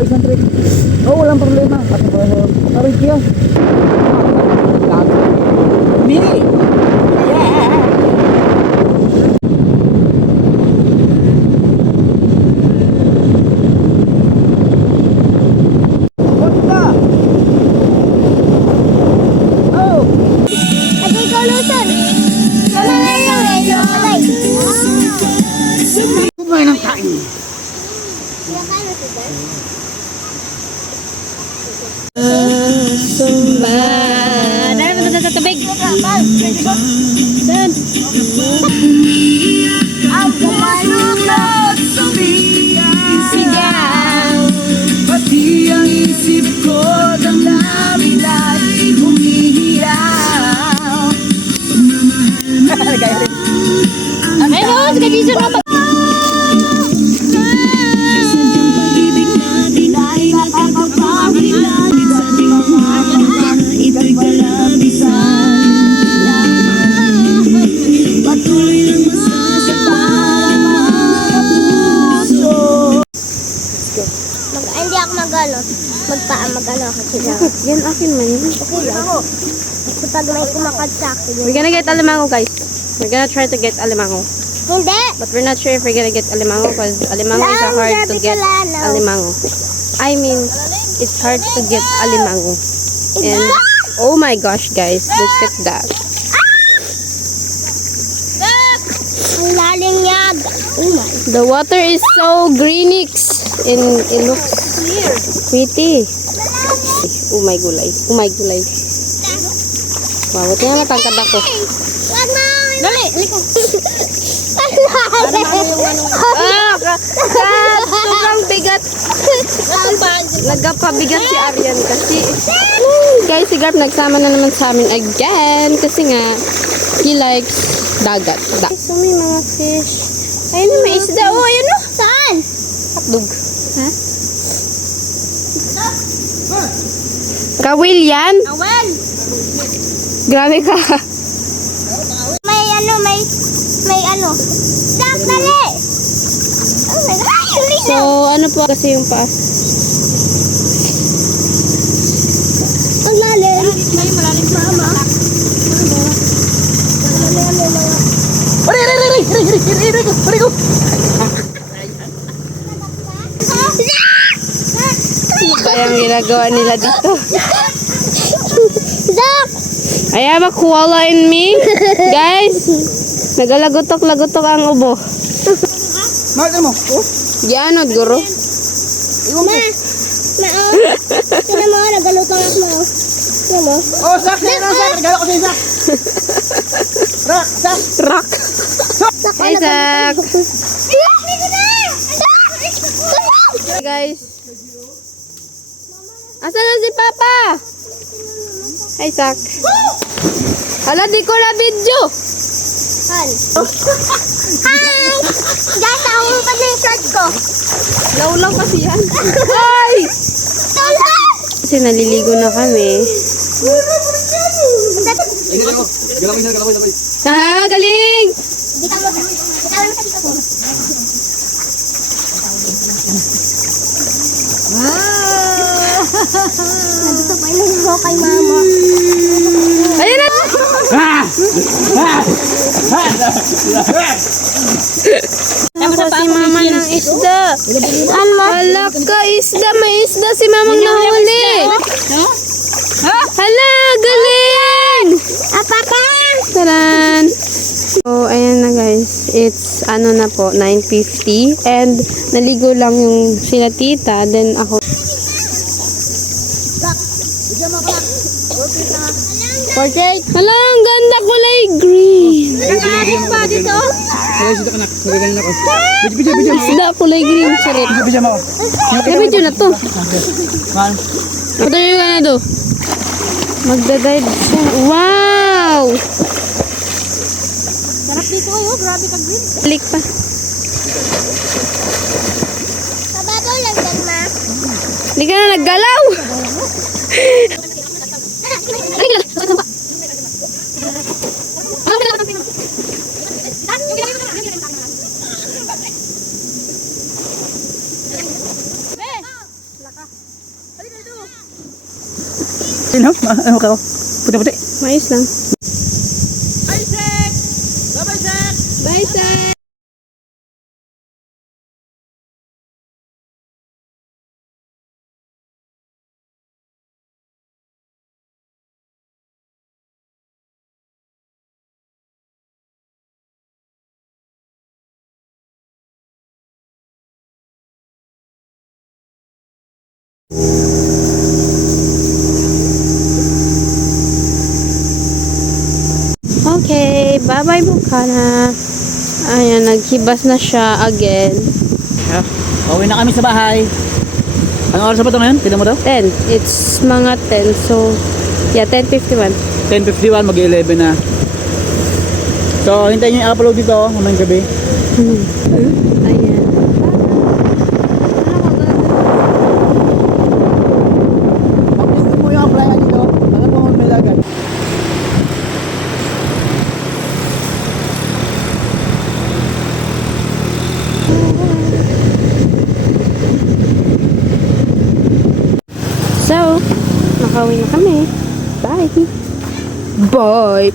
isang trip. Oh, walang problema. At tarik yan. Mini! Yeah! Punta! Oh! Ate, ikaw lusan. Mama na lang eh. Alay. Kumain ng kain. Sumba. Dahil mo sa tubig. Saan? Ang kumalunod sigaw. Pati ang isip ko damdamin ay humihiyaw. Ay no, sige Jason na pag... Hindi ako mag-ano. Mag-ano ako sila. Yan akin man. Okay lang. Kasi pag may kumakad sa akin. We're gonna get alimango, guys. We're gonna try to get alimango. Hindi. But we're not sure if we're gonna get alimango because alimango is Lang, hard to sabi get ko lang, no. alimango. I mean, it's hard to get alimango. And oh my gosh, guys, look at that. Ang lalim niya. Oh my. The water is so greenix. It looks pretty. Oh my gulay. Oh my gulay. Wow, buti nga matangkad ako. Wag mo. Dali, halika. Sobrang bigat. Nagpabigat si Arian kasi. Guys, si Garp nagsama na naman sa amin again kasi nga he likes dagat. So may mga fish. Ayun may isda. Oh, ayun o. Saan? Hotdog. Ha? Kawil yan? Awel. Grabe ka. May ano. Sak, dali. Oh my God. So, ano po kasi yung paa? Ang lalim. May malalim sa ama. Ano ba yung ginagawa nila dito? Zak! I have a koala in me. Guys, nagalagotok-lagotok ang ubo. Mahal mo? Oh? Gianod, guro. Ma! Sino mo? Nagalutang ako mo. Sino mo? Oh, sak! Regalo ko sa isa! Rak! Sak! Rock. Hey, Zach. Hey, guys. Asan na si Papa? Hey, Zach. Hala, di ko na video. Han. Hi! Guys, ako pa na yung shirt ko. Law kasi yan. Ay! Kasi naliligo na kami. Ah, galing! Dito mo. Dito mo sa dito. Nandito pa yung mo kay mama. Ayun na! Ako si mama ng isda. Ano? Hala ka, isda. May isda si mamang nahuli. Hala, galing! Papa! Taran! So, ayan na guys. It's ano na po, 9:50. And naligo lang yung sina tita. Then ako. Portrait. Hala, ang ganda kulay green. Nakain pa dito? Isda kulay green. Charit. May video na to. Patuloy ka na to. Magdadive siya. Wow! Sarap dito kayo. Grabe ka green. Balik pa. Kababaw lang yan, ma. Hindi ka na naggalaw. Sino? Ano ka? Puti-puti. Mais lang. Isaac! Bye-bye, Isaac! Bye, Sir! Okay, bye-bye Bukana. Ayan, naghibas na siya again. Pauwi na kami sa bahay. Anong oras na ba ito ngayon? Tignan mo daw? 10. It's mga 10. So, yeah, 10:51. 10:51, mag-11 na. So, hintayin nyo yung upload dito mamayang gabi. Ayan. Pag-tingin mo yung applyan dito, alam mo magmilagan. So, nakauwi na kami. Bye! Bye!